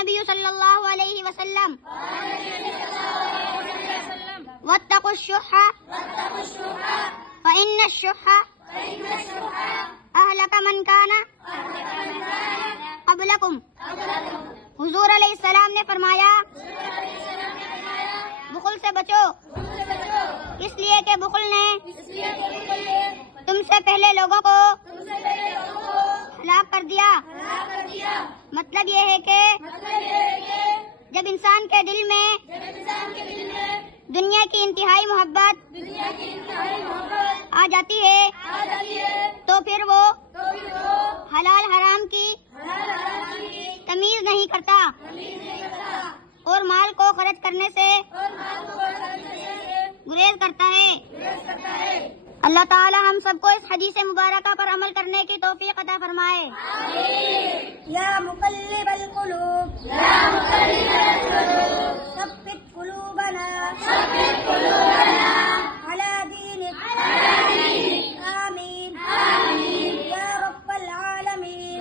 النبي صلی اللہ علیہ وسلم واتقوا الشح فإن الشح أهلك من كان قبلكم. حضور علیہ السلام نے فرمایا بخل سے بچو، اس لیے کہ بخل نے تم سے پہلے لوگوں کو ہلاک کر دیا. مطلب یہ ہے کہ جب انسان کے دل میں دنیا کی انتہائی محبت آ جاتی ہے تو پھر وہ حلال حرام کی تمیز نہیں کرتا اور مال کو خرچ کرنے سے گریز کرتا ہے. اللہ تعالی ہم سب کو اس حدیث مبارکہ پر عمل کرنے کی توفیق عطا فرمائے. یا مقلب القلوب ثبت قلوبنا على دينك آمين يا رب العالمين.